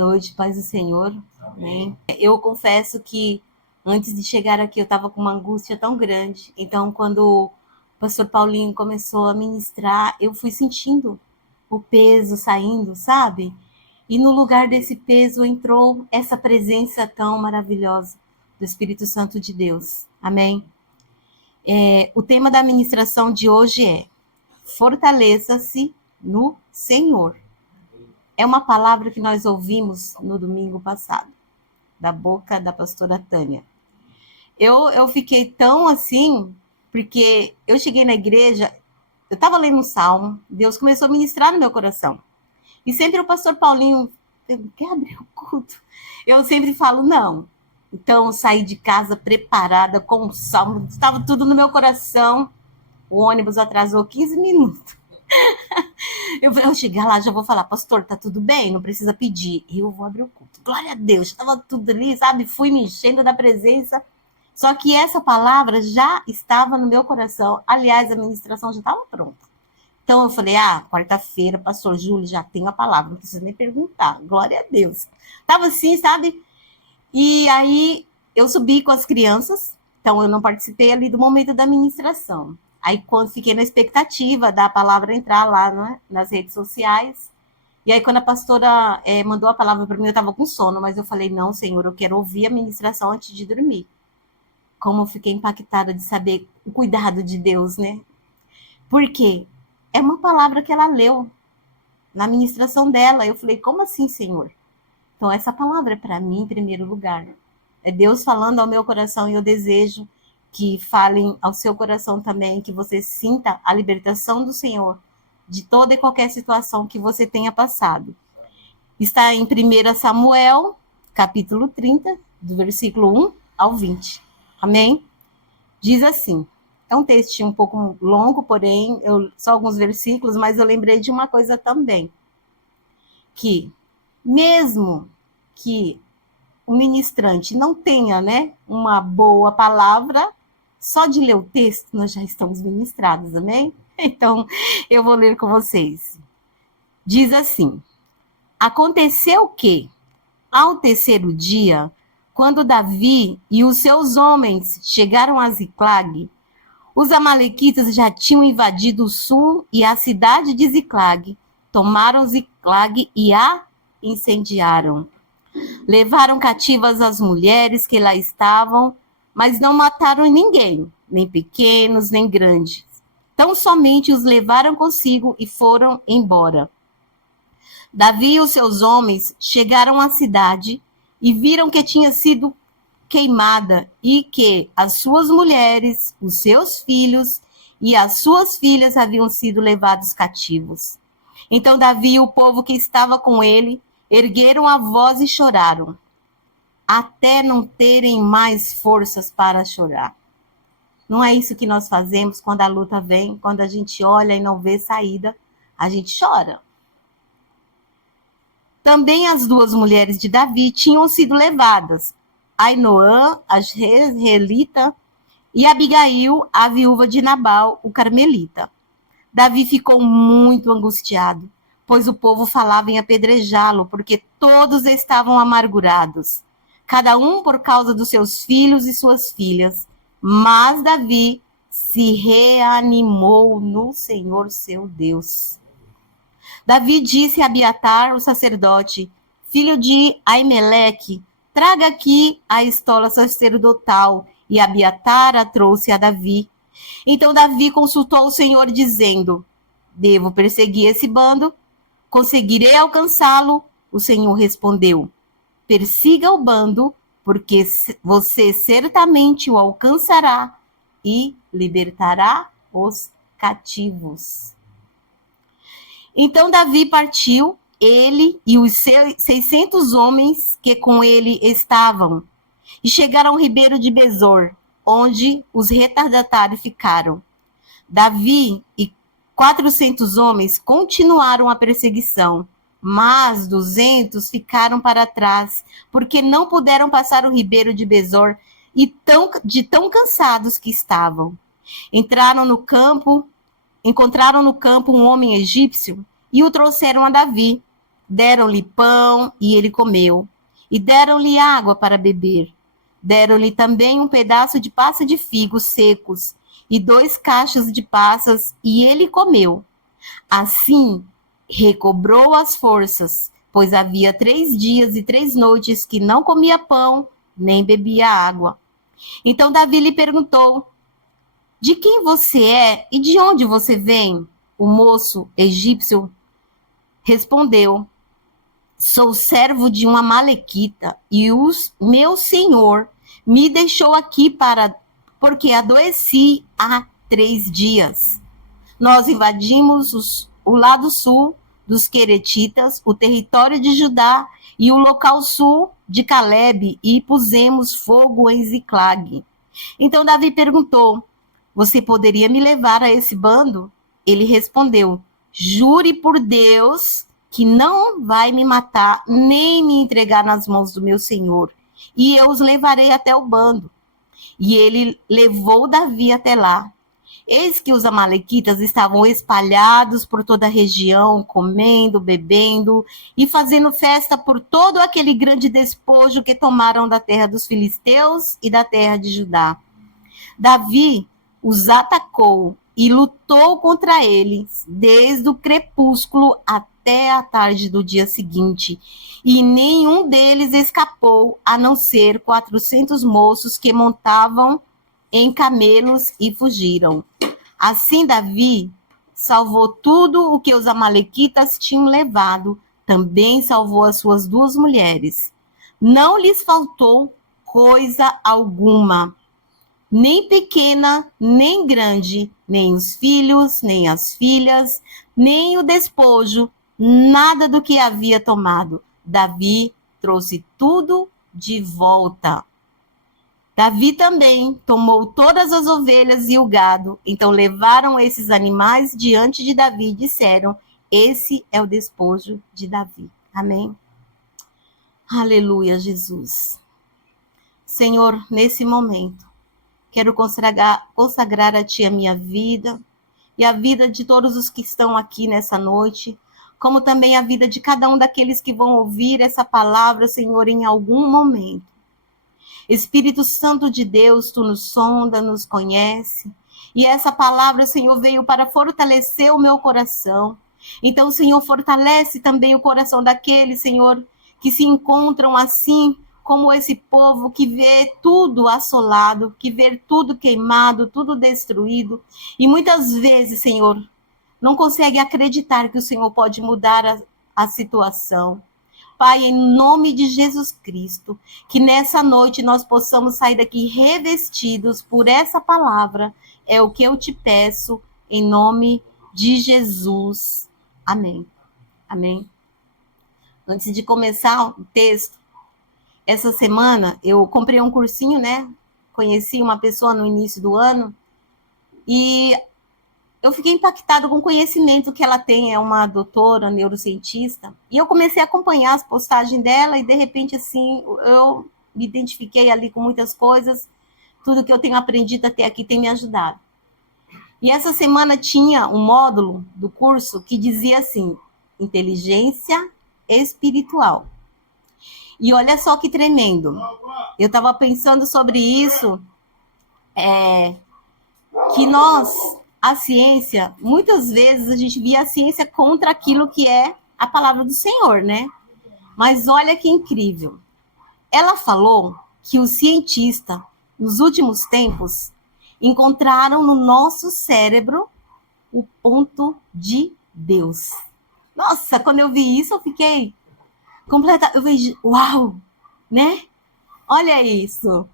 noite, paz do Senhor. Amém. Eu confesso que antes de chegar aqui eu estava com uma angústia tão grande. Então, quando o pastor Paulinho começou a ministrar, eu fui sentindo o peso saindo, sabe? E no lugar desse peso entrou essa presença tão maravilhosa do Espírito Santo de Deus. Amém? O tema da ministração de hoje é fortaleça-se no Senhor. É uma palavra que nós ouvimos no domingo passado, da boca da pastora Tânia. Eu fiquei tão assim, porque eu cheguei na igreja, eu estava lendo um salmo, Deus começou a ministrar no meu coração. E sempre o pastor Paulinho, quer abrir o culto? Eu sempre falo, não. Então, eu saí de casa preparada com o salmo, estava tudo no meu coração. O ônibus atrasou 15 minutos. Eu chegar lá, já vou falar, pastor, tá tudo bem? Não precisa pedir. Eu vou abrir o culto. Glória a Deus, estava tudo ali, sabe? Fui me enchendo da presença. Só que essa palavra já estava no meu coração. Aliás, a ministração já estava pronta. Então, eu falei, quarta-feira, pastor Júlio, já tem a palavra, não precisa nem perguntar. Glória a Deus. Estava assim, sabe? E aí, eu subi com as crianças. Então, eu não participei ali do momento da ministração. Aí, quando fiquei na expectativa da palavra entrar lá, né, nas redes sociais. E aí, quando a pastora mandou a palavra para mim, eu estava com sono, mas eu falei, não, Senhor, eu quero ouvir a ministração antes de dormir. Como eu fiquei impactada de saber o cuidado de Deus, né? Por quê? É uma palavra que ela leu na ministração dela. Eu falei, como assim, Senhor? Então, essa palavra é para mim em primeiro lugar. É Deus falando ao meu coração e eu desejo que falem ao seu coração também, que você sinta a libertação do Senhor de toda e qualquer situação que você tenha passado. Está em 1 Samuel, capítulo 30, do versículo 1 ao 20. Amém? Diz assim, é um texto um pouco longo, porém, só alguns versículos, mas eu lembrei de uma coisa também, que mesmo que o ministrante não tenha, né, uma boa palavra, só de ler o texto nós já estamos ministrados, amém? Então, eu vou ler com vocês. Diz assim, aconteceu que, ao terceiro dia, quando Davi e os seus homens chegaram a Ziclag, os amalequitas já tinham invadido o sul e a cidade de Ziclag, tomaram Ziclag e a incendiaram. Levaram cativas as mulheres que lá estavam, mas não mataram ninguém, nem pequenos, nem grandes. Tão somente os levaram consigo e foram embora. Davi e os seus homens chegaram à cidade e viram que tinha sido queimada e que as suas mulheres, os seus filhos e as suas filhas haviam sido levados cativos. Então Davi e o povo que estava com ele ergueram a voz e choraram, até não terem mais forças para chorar. Não é isso que nós fazemos quando a luta vem, quando a gente olha e não vê saída, a gente chora. Também as duas mulheres de Davi tinham sido levadas, Ainoã, a jezreelita, e Abigail, a viúva de Nabal, o carmelita. Davi ficou muito angustiado, pois o povo falava em apedrejá-lo, porque todos estavam amargurados, cada um por causa dos seus filhos e suas filhas. Mas Davi se reanimou no Senhor seu Deus. Davi disse a Abiatar, o sacerdote, filho de Aimeleque, traga aqui a estola sacerdotal. E Abiatar a trouxe a Davi. Então Davi consultou o Senhor, dizendo, devo perseguir esse bando? Conseguirei alcançá-lo? O Senhor respondeu, persiga o bando, porque você certamente o alcançará e libertará os cativos. Então Davi partiu, ele e os 600 homens que com ele estavam, e chegaram ao ribeiro de Besor, onde os retardatários ficaram. Davi e 400 homens continuaram a perseguição, mas 200 ficaram para trás, porque não puderam passar o ribeiro de Besor e de tão cansados que estavam. Entraram no campo, encontraram no campo um homem egípcio e o trouxeram a Davi. Deram-lhe pão e ele comeu, e deram-lhe água para beber. Deram-lhe também um pedaço de passa de figos secos e 2 cachos de passas, e ele comeu. Assim, recobrou as forças, pois havia 3 dias e 3 noites que não comia pão, nem bebia água. Então Davi lhe perguntou: de quem você é e de onde você vem? O moço egípcio respondeu: sou servo de uma amalequita, e o meu senhor me deixou aqui porque adoeci há 3 dias. Nós invadimos o lado sul dos Queretitas, o território de Judá e o local sul de Calebe, e pusemos fogo em Ziclag. Então Davi perguntou: você poderia me levar a esse bando? Ele respondeu: jure por Deus que não vai me matar, nem me entregar nas mãos do meu senhor, e eu os levarei até o bando. E ele levou Davi até lá. Eis que os amalequitas estavam espalhados por toda a região, comendo, bebendo e fazendo festa por todo aquele grande despojo que tomaram da terra dos filisteus e da terra de Judá. Davi os atacou e lutou contra eles desde o crepúsculo até a tarde do dia seguinte, e nenhum deles escapou, a não ser 400 moços que montavam em camelos e fugiram. Assim Davi salvou tudo o que os amalequitas tinham levado, também salvou as suas 2 mulheres. Não lhes faltou coisa alguma, nem pequena, nem grande, nem os filhos, nem as filhas, nem o despojo, nada do que havia tomado. Davi trouxe tudo de volta. Davi também tomou todas as ovelhas e o gado. Então levaram esses animais diante de Davi e disseram: esse é o despojo de Davi. Amém. Aleluia, Jesus. Senhor, nesse momento, quero consagrar a Ti a minha vida e a vida de todos os que estão aqui nessa noite, como também a vida de cada um daqueles que vão ouvir essa palavra, Senhor, em algum momento. Espírito Santo de Deus, Tu nos sonda, nos conhece, e essa palavra, Senhor, veio para fortalecer o meu coração. Então, Senhor, fortalece também o coração daqueles, Senhor, que se encontram assim, como esse povo que vê tudo assolado, que vê tudo queimado, tudo destruído, e muitas vezes, Senhor, não consegue acreditar que o Senhor pode mudar a situação. Pai, em nome de Jesus Cristo, que nessa noite nós possamos sair daqui revestidos por essa palavra, é o que eu te peço, em nome de Jesus. Amém. Amém. Antes de começar o texto, essa semana eu comprei um cursinho, né? Conheci uma pessoa no início do ano e eu fiquei impactada com o conhecimento que ela tem, é uma doutora, neurocientista, e eu comecei a acompanhar as postagens dela e, de repente, assim, eu me identifiquei ali com muitas coisas, tudo que eu tenho aprendido até aqui tem me ajudado. E essa semana tinha um módulo do curso que dizia assim, inteligência espiritual. E olha só que tremendo, eu estava pensando sobre isso, que a ciência, muitas vezes a gente via a ciência contra aquilo que é a palavra do Senhor, né? Mas olha que incrível. Ela falou que os cientistas, nos últimos tempos, encontraram no nosso cérebro o ponto de Deus. Nossa, quando eu vi isso, eu fiquei eu vejo, uau, né? Olha isso.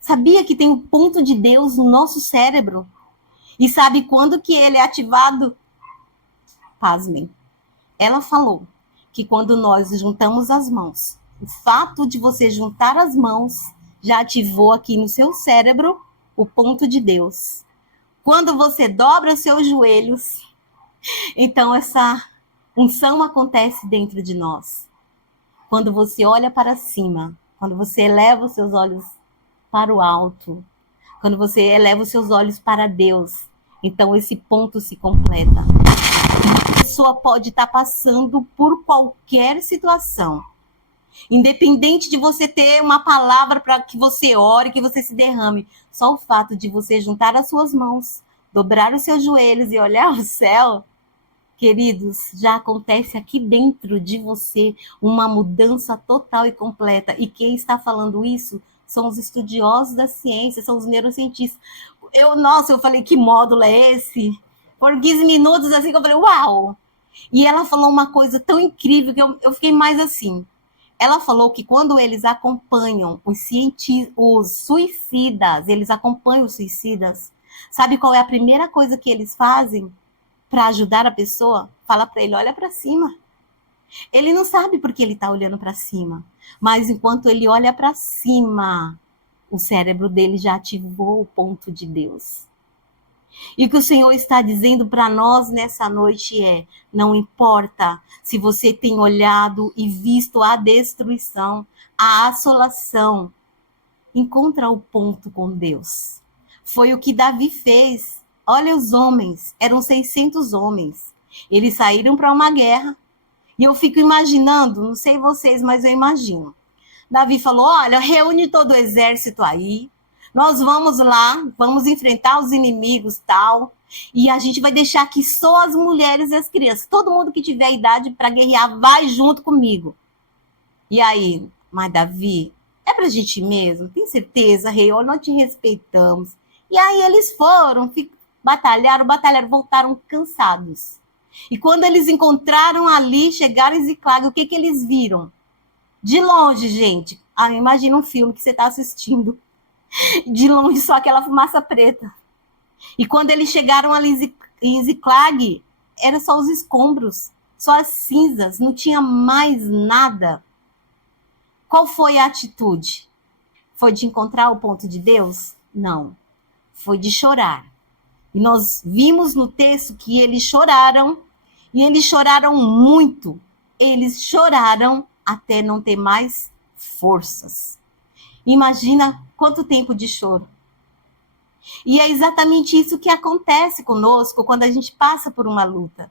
Sabia que tem o ponto de Deus no nosso cérebro? E sabe quando que ele é ativado? Pasmem. Ela falou que quando nós juntamos as mãos, o fato de você juntar as mãos já ativou aqui no seu cérebro o ponto de Deus. Quando você dobra os seus joelhos, então essa unção acontece dentro de nós. Quando você olha para cima, quando você eleva os seus olhos para o alto, quando você eleva os seus olhos para Deus, Então esse ponto se completa. A pessoa pode estar passando por qualquer situação, independente de você ter uma palavra para que você ore, que você se derrame. Só o fato de você juntar as suas mãos, dobrar os seus joelhos e olhar o céu, queridos, já acontece aqui dentro de você uma mudança total e completa. E quem está falando isso são os estudiosos da ciência, são os neurocientistas. Eu falei, que módulo é esse? Por 15 minutos, assim, que eu falei, uau! E ela falou uma coisa tão incrível que eu fiquei mais assim. Ela falou que quando eles acompanham os suicidas, eles acompanham os suicidas, sabe qual é a primeira coisa que eles fazem para ajudar a pessoa? Fala para ele, olha para cima. Ele não sabe porque ele está olhando para cima, mas enquanto ele olha para cima, o cérebro dele já ativou o ponto de Deus. E o que o Senhor está dizendo para nós nessa noite é: não importa se você tem olhado e visto a destruição, a assolação, encontra o ponto com Deus. Foi o que Davi fez. Olha os homens, eram 600 homens. Eles saíram para uma guerra. E eu fico imaginando, não sei vocês, mas eu imagino. Davi falou, olha, reúne todo o exército aí, nós vamos lá, vamos enfrentar os inimigos tal, e a gente vai deixar aqui só as mulheres e as crianças. Todo mundo que tiver idade para guerrear vai junto comigo. E aí, mas Davi, é pra gente ir mesmo? Tem certeza, rei? Olha, nós te respeitamos. E aí eles foram, batalharam, voltaram cansados. E quando eles encontraram ali, chegaram em Ziclag, o que eles viram? De longe, gente. Imagina um filme que você está assistindo. De longe, só aquela fumaça preta. E quando eles chegaram ali em Ziclag, eram só os escombros, só as cinzas, não tinha mais nada. Qual foi a atitude? Foi de encontrar o ponto de Deus? Não. Foi de chorar. E nós vimos no texto que eles choraram, e eles choraram muito. Eles choraram até não ter mais forças. Imagina quanto tempo de choro. E é exatamente isso que acontece conosco quando a gente passa por uma luta.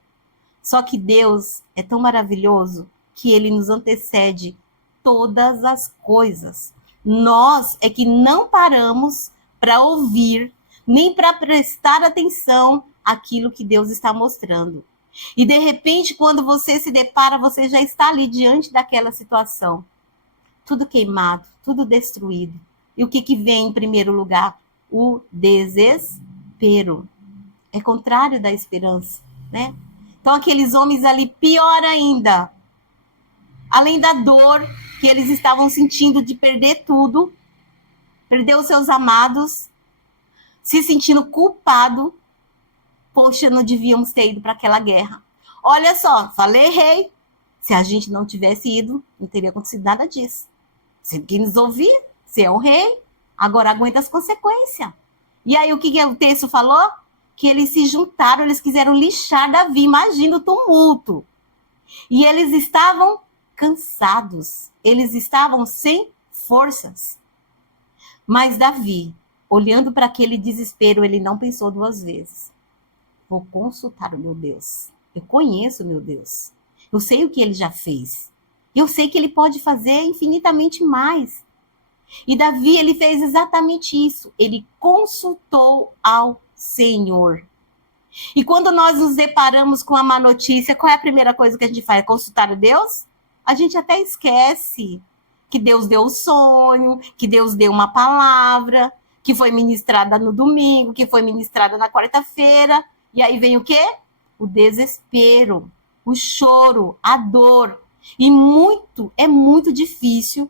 Só que Deus é tão maravilhoso que ele nos antecede todas as coisas. Nós é que não paramos para ouvir, nem para prestar atenção àquilo que Deus está mostrando. E de repente, quando você se depara, você já está ali diante daquela situação. Tudo queimado, tudo destruído. E o que vem em primeiro lugar? O desespero. É contrário da esperança, né? Então, aqueles homens ali, pior ainda. Além da dor que eles estavam sentindo de perder tudo, perder os seus amados, se sentindo culpado. Poxa, não devíamos ter ido para aquela guerra. Olha só, falei, rei. Se a gente não tivesse ido, não teria acontecido nada disso. Você tem que nos ouvir, você é o rei, agora aguenta as consequências. E aí o que o texto falou? Que eles se juntaram, eles quiseram lixar Davi, imagina o tumulto. E eles estavam cansados, eles estavam sem forças. Mas Davi, olhando para aquele desespero, ele não pensou duas vezes. Vou consultar o meu Deus. Eu conheço o meu Deus. Eu sei o que ele já fez. Eu sei que ele pode fazer infinitamente mais. E Davi, ele fez exatamente isso. Ele consultou ao Senhor. E quando nós nos deparamos com a má notícia, qual é a primeira coisa que a gente faz? Consultar a Deus? A gente até esquece que Deus deu o sonho, que Deus deu uma palavra, que foi ministrada no domingo, que foi ministrada na quarta-feira. E aí vem o quê? O desespero, o choro, a dor. E é muito difícil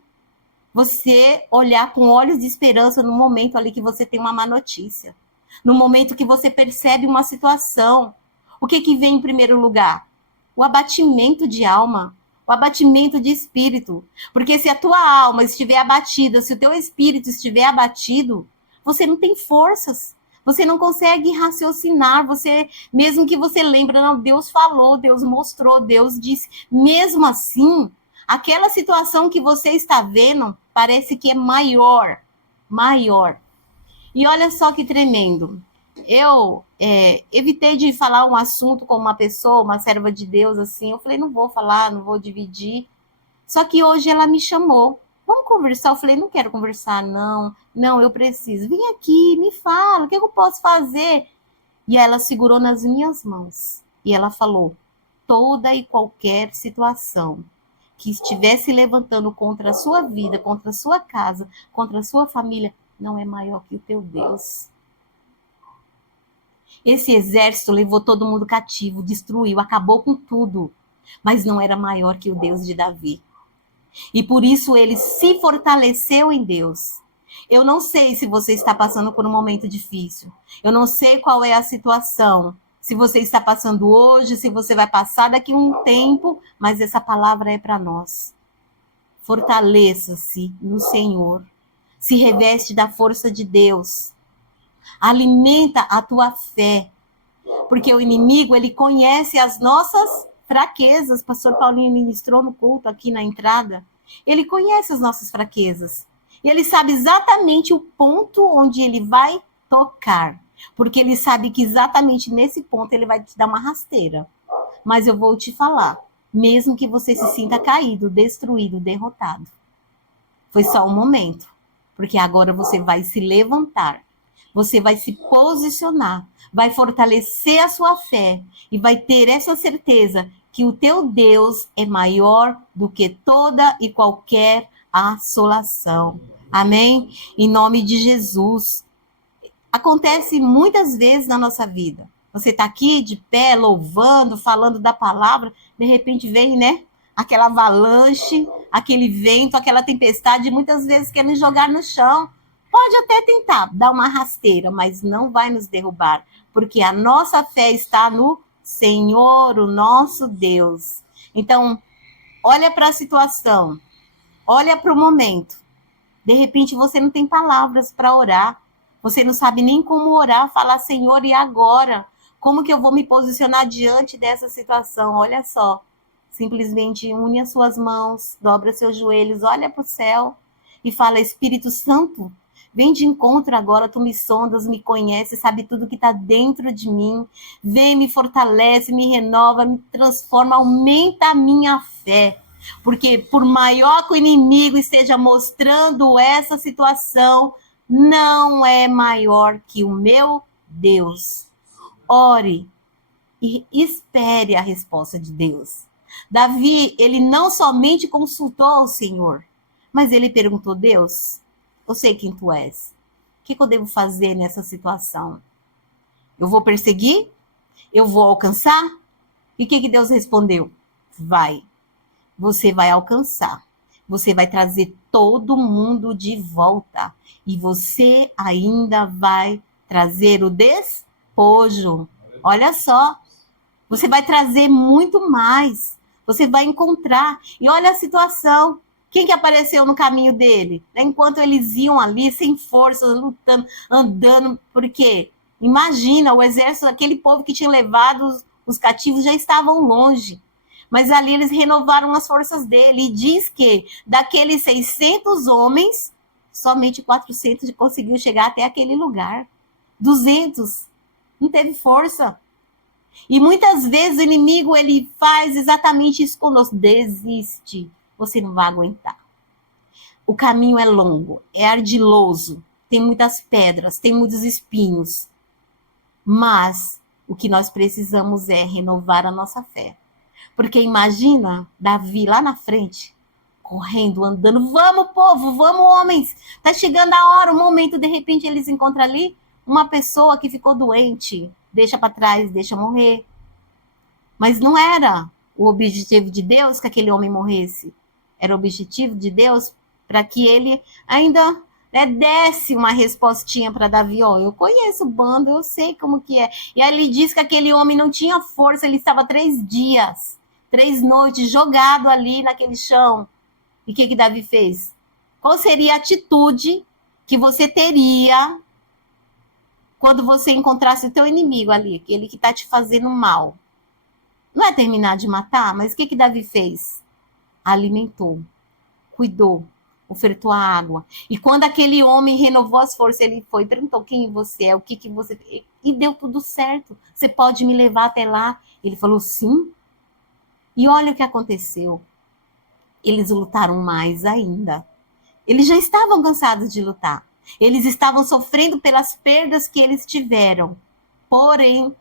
você olhar com olhos de esperança no momento ali que você tem uma má notícia. No momento que você percebe uma situação. O que vem em primeiro lugar? O abatimento de alma, o abatimento de espírito. Porque se a tua alma estiver abatida, se o teu espírito estiver abatido, você não tem forças. Você não consegue raciocinar, mesmo que você lembre, não, Deus falou, Deus mostrou, Deus disse. Mesmo assim, aquela situação que você está vendo parece que é maior. E olha só que tremendo. Eu evitei de falar um assunto com uma pessoa, uma serva de Deus, assim. Eu falei, não vou falar, não vou dividir. Só que hoje ela me chamou. Vamos conversar? Eu falei, não quero conversar, não. Não, eu preciso. Vem aqui, me fala, o que eu posso fazer? E ela segurou nas minhas mãos. E ela falou, toda e qualquer situação que estivesse levantando contra a sua vida, contra a sua casa, contra a sua família, não é maior que o teu Deus. Esse exército levou todo mundo cativo, destruiu, acabou com tudo, mas não era maior que o Deus de Davi. E por isso ele se fortaleceu em Deus. Eu não sei se você está passando por um momento difícil. Eu não sei qual é a situação. Se você está passando hoje, se você vai passar daqui a um tempo, mas essa palavra é para nós. Fortaleça-se no Senhor. Se reveste da força de Deus. Alimenta a tua fé. Porque o inimigo, ele conhece as nossas fraquezas. Pastor Paulinho ministrou no culto aqui na entrada. Ele conhece as nossas fraquezas. E ele sabe exatamente o ponto onde ele vai tocar. Porque ele sabe que exatamente nesse ponto ele vai te dar uma rasteira. Mas eu vou te falar, mesmo que você se sinta caído, destruído, derrotado, foi só um momento. Porque agora você vai se levantar. Você vai se posicionar, vai fortalecer a sua fé e vai ter essa certeza que o teu Deus é maior do que toda e qualquer assolação. Amém? Em nome de Jesus. Acontece muitas vezes na nossa vida. Você está aqui de pé, louvando, falando da palavra, de repente vem, né? Aquela avalanche, aquele vento, aquela tempestade, muitas vezes quer nos jogar no chão. Pode até tentar dar uma rasteira, mas não vai nos derrubar, porque a nossa fé está no Senhor, o nosso Deus. Então, olha para a situação, olha para o momento. De repente você não tem palavras para orar, você não sabe nem como orar, falar, Senhor, e agora? Como que eu vou me posicionar diante dessa situação? Olha só, simplesmente une as suas mãos, dobra seus joelhos, olha para o céu e fala, Espírito Santo, vem de encontro agora, tu me sondas, me conheces, sabe tudo que está dentro de mim. Vem, me fortalece, me renova, me transforma, aumenta a minha fé. Porque por maior que o inimigo esteja mostrando essa situação, não é maior que o meu Deus. Ore e espere a resposta de Deus. Davi, ele não somente consultou o Senhor, mas ele perguntou, Deus, eu sei quem tu és. O que eu devo fazer nessa situação? Eu vou perseguir? Eu vou alcançar? E o que Deus respondeu? Vai. Você vai alcançar. Você vai trazer todo mundo de volta. E você ainda vai trazer o despojo. Olha só. Você vai trazer muito mais. Você vai encontrar. E olha a situação. Quem que apareceu no caminho dele? Enquanto eles iam ali, sem força, lutando, andando. Por quê? Imagina, o exército, aquele povo que tinha levado os cativos já estavam longe. Mas ali eles renovaram as forças dele. E diz que daqueles 600 homens, somente 400 conseguiu chegar até aquele lugar. 200 não teve força. E muitas vezes o inimigo ele faz exatamente isso conosco. Desiste. Você não vai aguentar. O caminho é longo, é ardiloso, tem muitas pedras, tem muitos espinhos. Mas o que nós precisamos é renovar a nossa fé. Porque imagina Davi lá na frente, correndo, andando. Vamos, povo, vamos, homens. Tá chegando a hora, o momento. De repente, eles encontram ali uma pessoa que ficou doente. Deixa para trás, deixa morrer. Mas não era o objetivo de Deus que aquele homem morresse. Era o objetivo de Deus para que ele ainda desse uma respostinha para Davi. Ó, eu conheço o bando, eu sei como que é. E aí ele diz que aquele homem não tinha força, ele estava 3 dias, 3 noites jogado ali naquele chão. E o que Davi fez? Qual seria a atitude que você teria quando você encontrasse o teu inimigo ali, aquele que está te fazendo mal? Não é terminar de matar, mas o que Davi fez? Alimentou, cuidou, ofertou a água. E quando aquele homem renovou as forças, ele foi, perguntou quem você é, o que você... E deu tudo certo. Você pode me levar até lá? Ele falou, sim. E olha o que aconteceu. Eles lutaram mais ainda. Eles já estavam cansados de lutar. Eles estavam sofrendo pelas perdas que eles tiveram. Porém,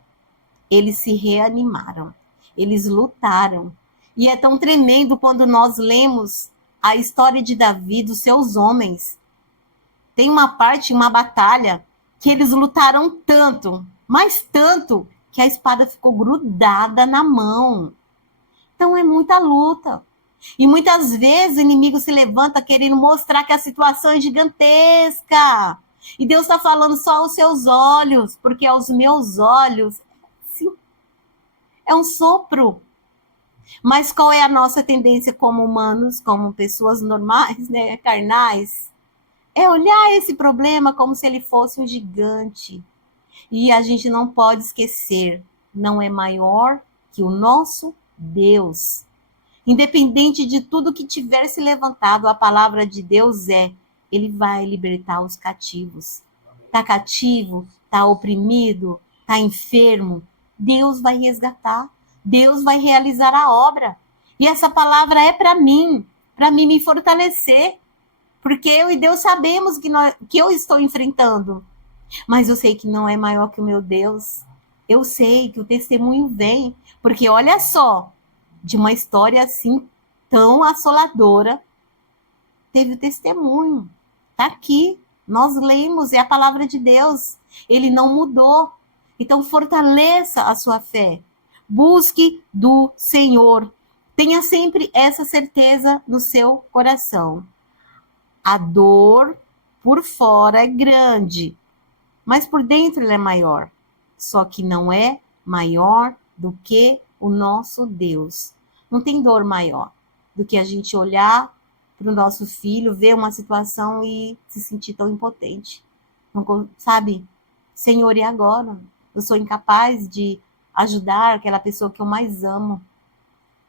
eles se reanimaram. Eles lutaram. E é tão tremendo quando nós lemos a história de Davi, dos seus homens. Tem uma parte, uma batalha, que eles lutaram tanto, mas tanto, que a espada ficou grudada na mão. Então é muita luta. E muitas vezes o inimigo se levanta querendo mostrar que a situação é gigantesca. E Deus está falando só aos seus olhos, porque aos meus olhos, sim, é um sopro. Mas qual é a nossa tendência como humanos, como pessoas normais, né, carnais? É olhar esse problema como se ele fosse um gigante. E a gente não pode esquecer, não é maior que o nosso Deus. Independente de tudo que tiver se levantado, a palavra de Deus ele vai libertar os cativos. Está cativo, está oprimido, está enfermo, Deus vai resgatar, Deus vai realizar a obra. E essa palavra é para mim me fortalecer, porque eu e Deus sabemos que eu estou enfrentando, mas eu sei que não é maior que o meu Deus. Eu sei que o testemunho vem, porque olha só, de uma história assim tão assoladora, teve o testemunho. Está aqui, nós lemos, é a palavra de Deus. Ele não mudou. Então fortaleça a sua fé. Busque do Senhor. Tenha sempre essa certeza no seu coração. A dor por fora é grande, mas por dentro ele é maior. Só que não é maior do que o nosso Deus. Não tem dor maior do que a gente olhar para o nosso filho, ver uma situação e se sentir tão impotente. Não, sabe? Senhor, e agora? Eu sou incapaz de ajudar aquela pessoa que eu mais amo.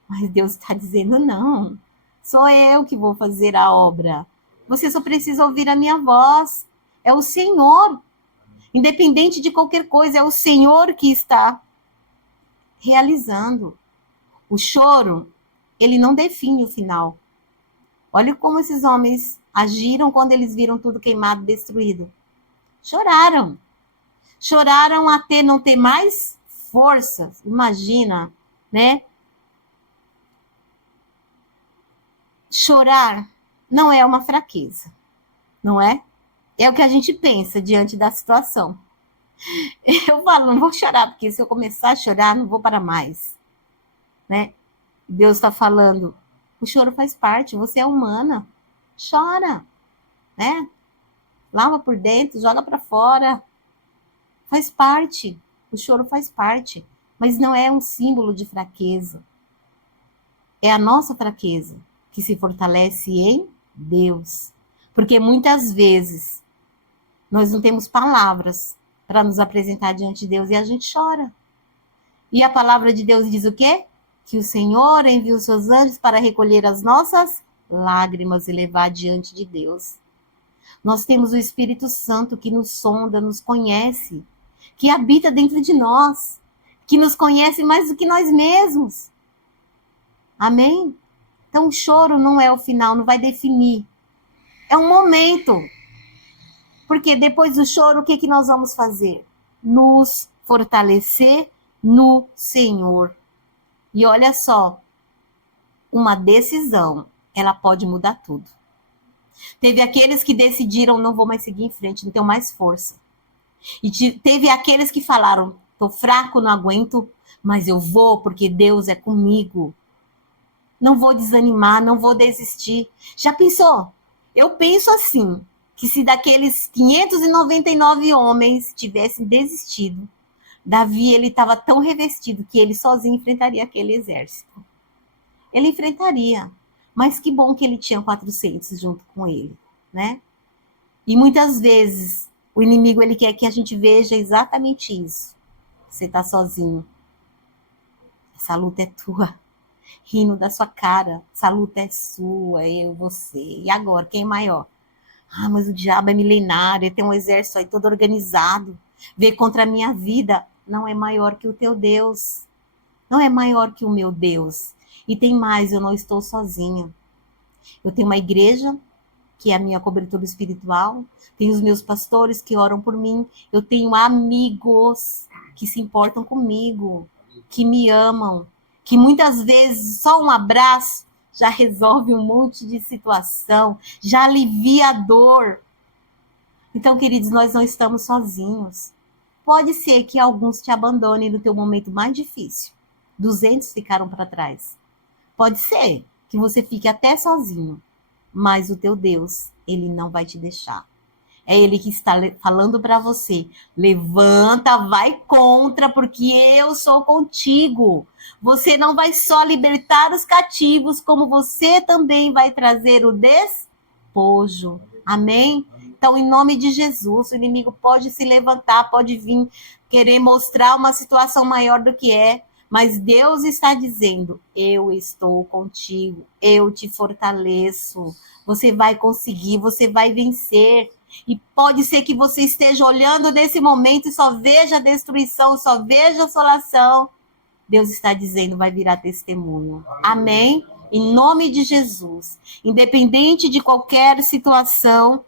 Mas Deus está dizendo, não. Sou eu que vou fazer a obra. Você só precisa ouvir a minha voz. É o Senhor. Independente de qualquer coisa, é o Senhor que está realizando. O choro, ele não define o final. Olha como esses homens agiram quando eles viram tudo queimado, destruído. Choraram. Choraram até não ter mais forças. Imagina, né? Chorar não é uma fraqueza, não é? É o que a gente pensa diante da situação. Eu falo, não vou chorar, porque se eu começar a chorar, não vou parar mais. Né? Deus está falando, o choro faz parte, você é humana, chora, né? Lava por dentro, joga para fora, faz parte, o choro faz parte, mas não é um símbolo de fraqueza, é a nossa fraqueza que se fortalece em Deus, porque muitas vezes nós não temos palavras para nos apresentar diante de Deus e a gente chora. E a palavra de Deus diz o quê? Que o Senhor envia os seus anjos para recolher as nossas lágrimas e levar diante de Deus. Nós temos o Espírito Santo que nos sonda, nos conhece, que habita dentro de nós, que nos conhece mais do que nós mesmos. Amém? Então o choro não é o final, não vai definir. É um momento. Porque depois do choro, o que nós vamos fazer? Nos fortalecer no Senhor. E olha só, uma decisão, ela pode mudar tudo. Teve aqueles que decidiram, não vou mais seguir em frente, não tenho mais força. E teve aqueles que falaram, tô fraco, não aguento, mas eu vou porque Deus é comigo. Não vou desanimar, não vou desistir. Já pensou? Eu penso assim, que se daqueles 599 homens tivessem desistido, Davi, ele estava tão revestido que ele sozinho enfrentaria aquele exército. Ele enfrentaria. Mas que bom que ele tinha 400 junto com ele, né? E muitas vezes o inimigo, ele quer que a gente veja exatamente isso. Você está sozinho. Essa luta é tua. rindo da sua cara. Essa luta é sua, eu, você. E agora, quem é maior? Ah, mas o diabo é milenário, ele tem um exército aí todo organizado. Vê contra a minha vida. Não é maior que o teu Deus. Não é maior que o meu Deus. E tem mais, eu não estou sozinha. Eu tenho uma igreja, que é a minha cobertura espiritual. Tenho os meus pastores que oram por mim. Eu tenho amigos que se importam comigo, que me amam, que muitas vezes só um abraço já resolve um monte de situação, já alivia a dor. Então, queridos, nós não estamos sozinhos. Pode ser que alguns te abandonem no teu momento mais difícil. 200 ficaram para trás. Pode ser que você fique até sozinho, mas o teu Deus, ele não vai te deixar. É ele que está falando para você: levanta, vai contra, porque eu sou contigo. Você não vai só libertar os cativos, como você também vai trazer o despojo. Amém? Então, em nome de Jesus, o inimigo pode se levantar, pode vir querer mostrar uma situação maior do que é, mas Deus está dizendo: eu estou contigo, eu te fortaleço, você vai conseguir, você vai vencer. E pode ser que você esteja olhando nesse momento e só veja destruição, só veja assolação. Deus está dizendo: vai virar testemunho. Amém? Em nome de Jesus. Independente de qualquer situação,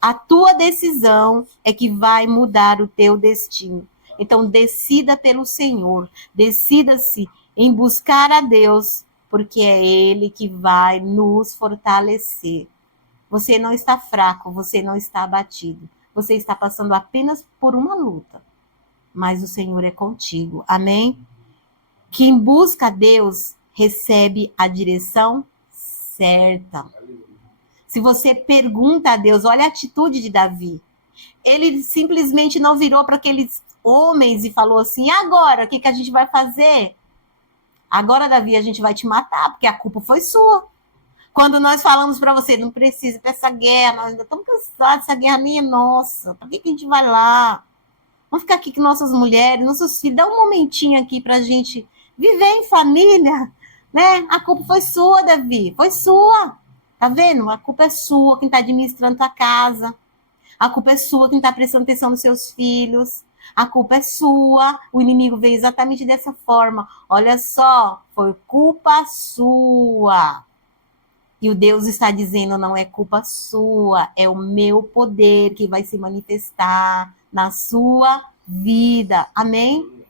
a tua decisão é que vai mudar o teu destino. Então, decida pelo Senhor. Decida-se em buscar a Deus, porque é Ele que vai nos fortalecer. Você não está fraco, você não está abatido. Você está passando apenas por uma luta. Mas o Senhor é contigo. Amém? Quem busca a Deus recebe a direção certa. Se você pergunta a Deus, olha a atitude de Davi. Ele simplesmente não virou para aqueles homens e falou assim: agora, o que a gente vai fazer? Agora, Davi, a gente vai te matar, porque a culpa foi sua. Quando nós falamos para você: não precisa ir para essa guerra, nós ainda estamos cansados, essa guerra nem é nossa, para que a gente vai lá? Vamos ficar aqui com nossas mulheres, nossos filhos, dá um momentinho aqui para a gente viver em família, né? A culpa foi sua, Davi, foi sua. Tá vendo? A culpa é sua, quem está administrando tua casa. A culpa é sua, quem está prestando atenção nos seus filhos. A culpa é sua. O inimigo veio exatamente dessa forma. Olha só, foi culpa sua. E o Deus está dizendo: não é culpa sua, é o meu poder que vai se manifestar na sua vida. Amém?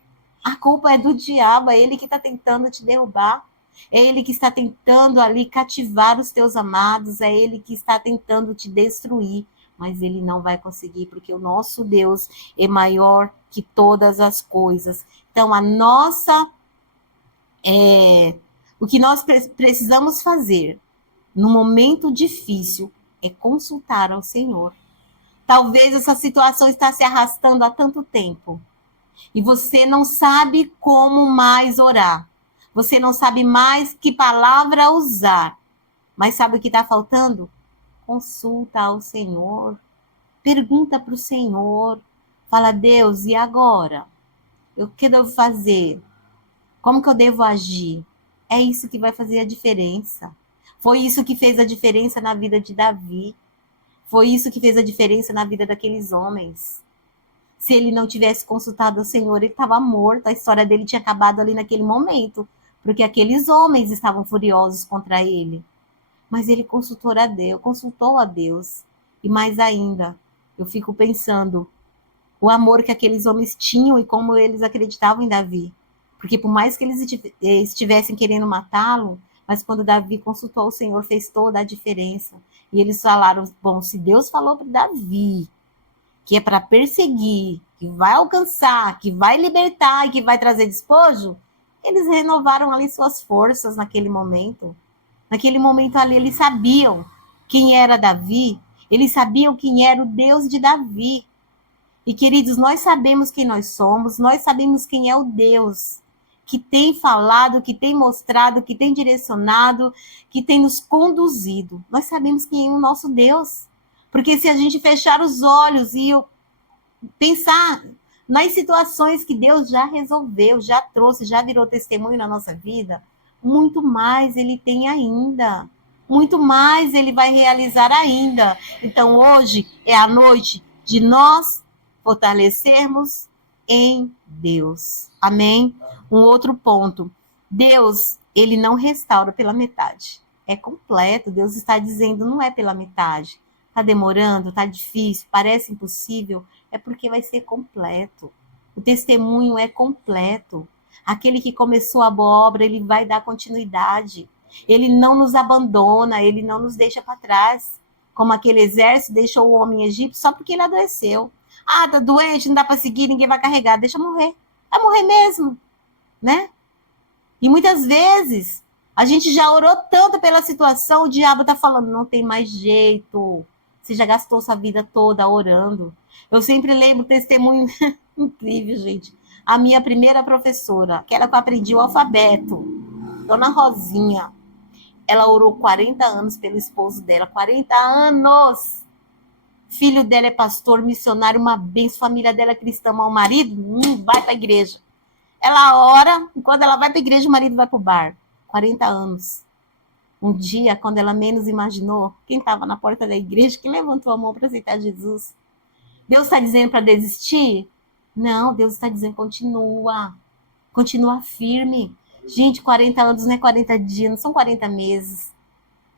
A culpa é do diabo, é ele que está tentando te derrubar. É ele que está tentando ali cativar os teus amados, é ele que está tentando te destruir. Mas ele não vai conseguir, porque o nosso Deus é maior que todas as coisas. Então, o que nós precisamos fazer no momento difícil é consultar ao Senhor. Talvez essa situação está se arrastando há tanto tempo e você não sabe como mais orar. Você não sabe mais que palavra usar. Mas sabe o que está faltando? Consulta ao Senhor. Pergunta para o Senhor. Fala: Deus, e agora? O que eu devo fazer? Como que eu devo agir? É isso que vai fazer a diferença. Foi isso que fez a diferença na vida de Davi. Foi isso que fez a diferença na vida daqueles homens. Se ele não tivesse consultado o Senhor, ele estava morto. A história dele tinha acabado ali naquele momento, porque aqueles homens estavam furiosos contra ele. Mas ele consultou a Deus. E mais ainda, eu fico pensando o amor que aqueles homens tinham e como eles acreditavam em Davi. Porque por mais que eles estivessem querendo matá-lo, mas quando Davi consultou o Senhor, fez toda a diferença. E eles falaram: bom, se Deus falou para Davi que é para perseguir, que vai alcançar, que vai libertar e que vai trazer despojo, eles renovaram ali suas forças naquele momento. Naquele momento ali, eles sabiam quem era Davi, eles sabiam quem era o Deus de Davi. E, queridos, nós sabemos quem nós somos, nós sabemos quem é o Deus que tem falado, que tem mostrado, que tem direcionado, que tem nos conduzido. Nós sabemos quem é o nosso Deus. Porque se a gente fechar os olhos e pensar nas situações que Deus já resolveu, já trouxe, já virou testemunho na nossa vida, muito mais ele tem ainda. Muito mais ele vai realizar ainda. Então, hoje é a noite de nós fortalecermos em Deus. Amém? Um outro ponto. Deus, ele não restaura pela metade. É completo. Deus está dizendo, não é pela metade. Está demorando, está difícil, parece impossível. É porque vai ser completo. O testemunho é completo. Aquele que começou a boa obra, ele vai dar continuidade. Ele não nos abandona, ele não nos deixa para trás. Como aquele exército deixou o homem egípcio só porque ele adoeceu. Ah, tá doente, não dá para seguir, ninguém vai carregar, deixa morrer. Vai morrer mesmo, né? E muitas vezes a gente já orou tanto pela situação, o diabo tá falando, não tem mais jeito. Você já gastou sua vida toda orando. Eu sempre lembro testemunho incrível, gente. A minha primeira professora, aquela que eu aprendi o alfabeto, Dona Rosinha, ela orou 40 anos pelo esposo dela. 40 anos! Filho dela é pastor, missionário, uma bênção, família dela é cristã, mas o marido vai para a igreja. Ela ora, e quando ela vai para a igreja, o marido vai para o bar. 40 anos. Um dia, quando ela menos imaginou, quem estava na porta da igreja, que levantou a mão para aceitar Jesus. Deus está dizendo para desistir? Não, Deus está dizendo continua. Continua firme. Gente, 40 anos não é 40 dias, não são 40 meses.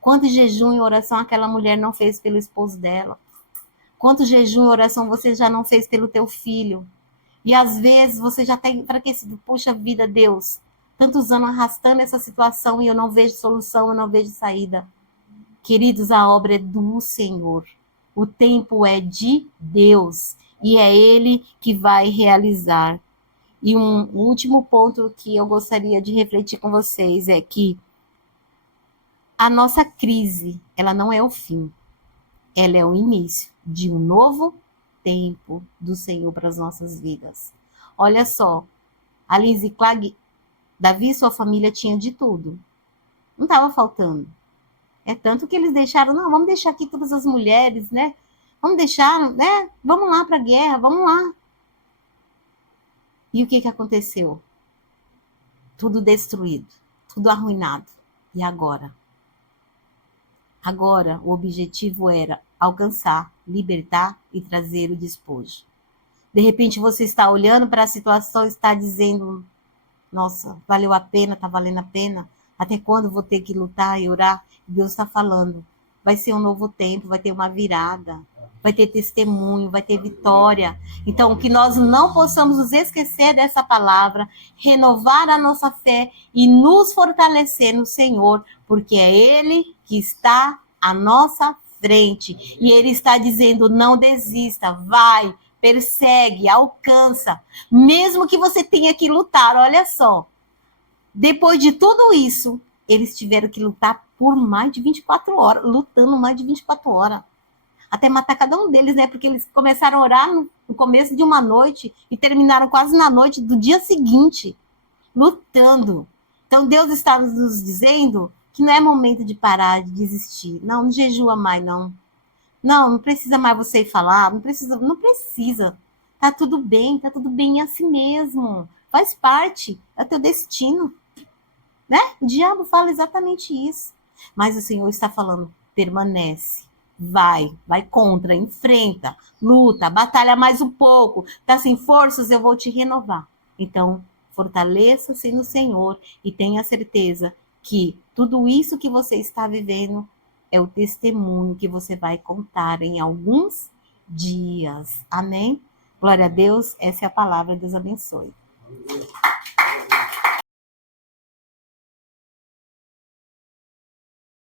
Quanto jejum e oração aquela mulher não fez pelo esposo dela? Quanto jejum e oração você já não fez pelo teu filho? E às vezes você já está enfraquecido. Puxa vida, Deus, tantos anos arrastando essa situação e eu não vejo solução, eu não vejo saída. Queridos, a obra é do Senhor. O tempo é de Deus. E é Ele que vai realizar. E um último ponto que eu gostaria de refletir com vocês é que a nossa crise, ela não é o fim. Ela é o início de um novo tempo do Senhor para as nossas vidas. Olha só, a Lindsay Clegg, Davi e sua família tinham de tudo. Não estava faltando. É tanto que eles deixaram, não, vamos deixar aqui todas as mulheres, né? Vamos deixar, né? Vamos lá para a guerra, vamos lá. E o que aconteceu? Tudo destruído, tudo arruinado. E agora? Agora, o objetivo era alcançar, libertar e trazer o despojo. De repente, você está olhando para a situação e está dizendo, nossa, valeu a pena, está valendo a pena? Até quando vou ter que lutar e orar? Deus está falando, vai ser um novo tempo, vai ter uma virada, vai ter testemunho, vai ter vitória. Então, que nós não possamos nos esquecer dessa palavra, renovar a nossa fé e nos fortalecer no Senhor, porque é Ele que está à nossa frente. E Ele está dizendo, não desista, vai, persegue, alcança. Mesmo que você tenha que lutar, olha só. Depois de tudo isso, eles tiveram que lutar por mais de 24 horas, lutando mais de 24 horas. Até matar cada um deles, né? Porque eles começaram a orar no começo de uma noite e terminaram quase na noite do dia seguinte, lutando. Então, Deus está nos dizendo que não é momento de parar, de desistir. Não jejua mais, não. Não precisa mais você ir falar, não precisa. Tá tudo bem assim mesmo. Faz parte, é teu destino. Né? O diabo fala exatamente isso. Mas o Senhor está falando, permanece. Vai contra, enfrenta, luta, batalha mais um pouco. Tá sem forças, eu vou te renovar. Então, fortaleça-se no Senhor e tenha certeza que tudo isso que você está vivendo é o testemunho que você vai contar em alguns dias. Amém? Glória a Deus, essa é a palavra, Deus abençoe.